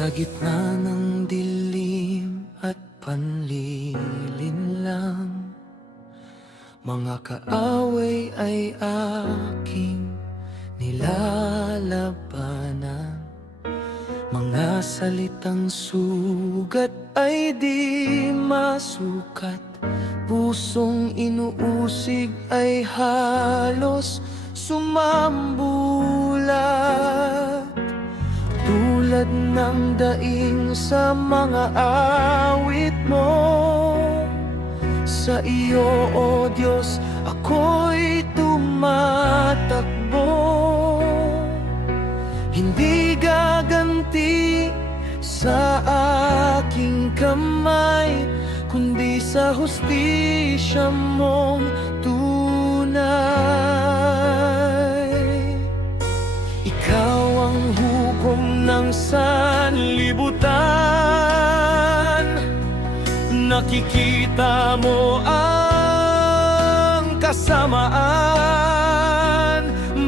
Sa gitna ng dilim at panlilinlang, mga kaaway ay aking nilalabanan. Mga salitang sugat ay di masukat, pusong inuusig ay halos sumambulat. Tulad ng daing sa mga awit mo, sa iyo, O Diyos, ako'y tumatakbo. Hindi gaganti sa aking kamay, kundi sa hustisya mong tunay. Ikaw ang hukom ng sanlibutan, nakikita mo ang kasamaan.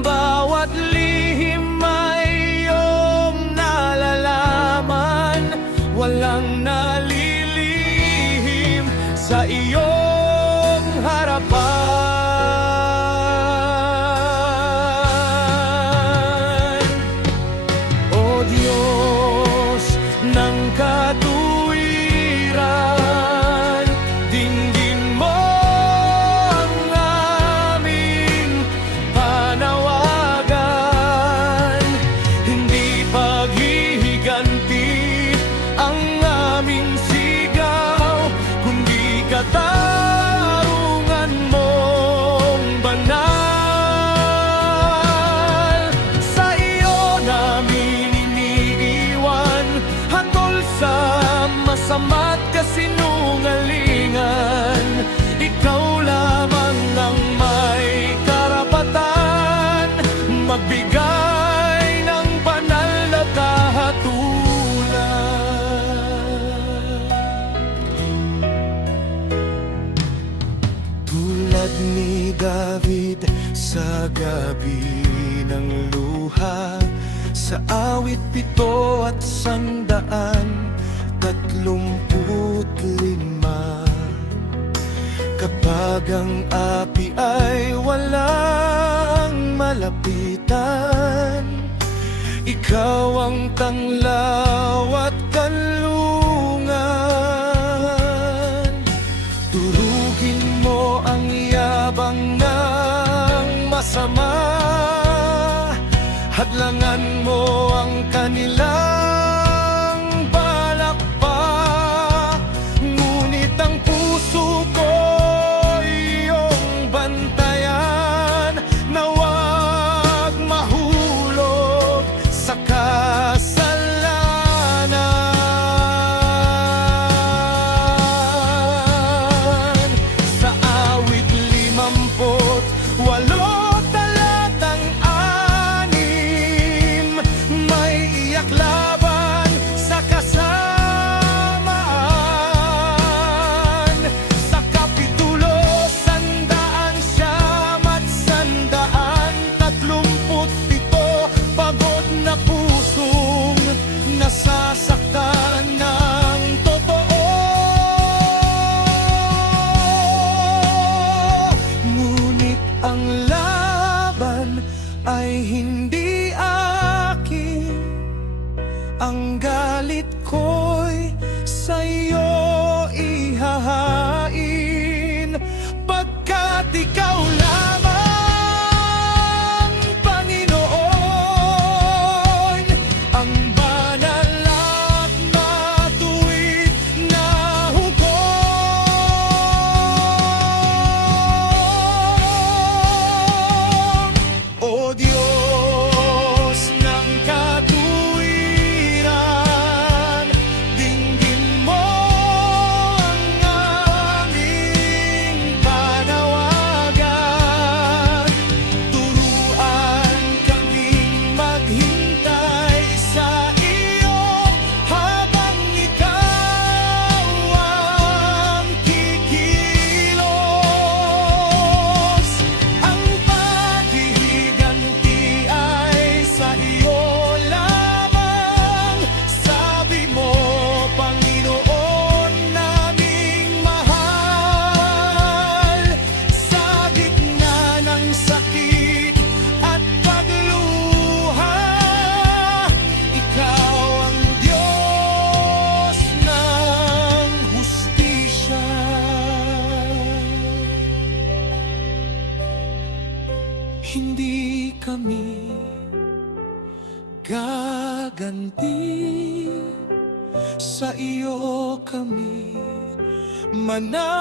Bawat lihim ay iyong nalalaman, walang nalilihim sa iyong harapan. O Diyos ng katuwiran, dinggin mo ang aming panawagan. Hindi paghihiganti ang aming sigaw, kundi katarungan mong banal. Sa iyo namin iniiwan hatol sa masama't kasinungalingan. Ikaw lamang ang may karapatan magbigay ng banal na kahatulan. Tulad ni David sa gabi ng luha, sa awit 735, kapag ang api ay walang malapitan, ikaw ang tanglaw at kanlungan. Durugin mo ang yabang ng masama, hadlangan mo ang kanilang balak pa. Ngunit ang puso ko iyong bantayan, na huwag mahulog sa kasalanan. sa iyo kami mananatili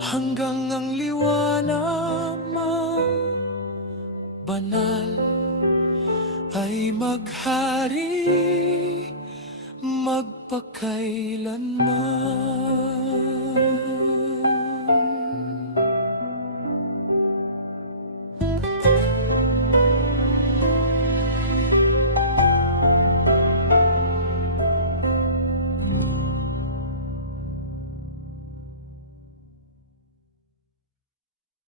hanggang ang liwanag mang banal ay maghari magpakailanman.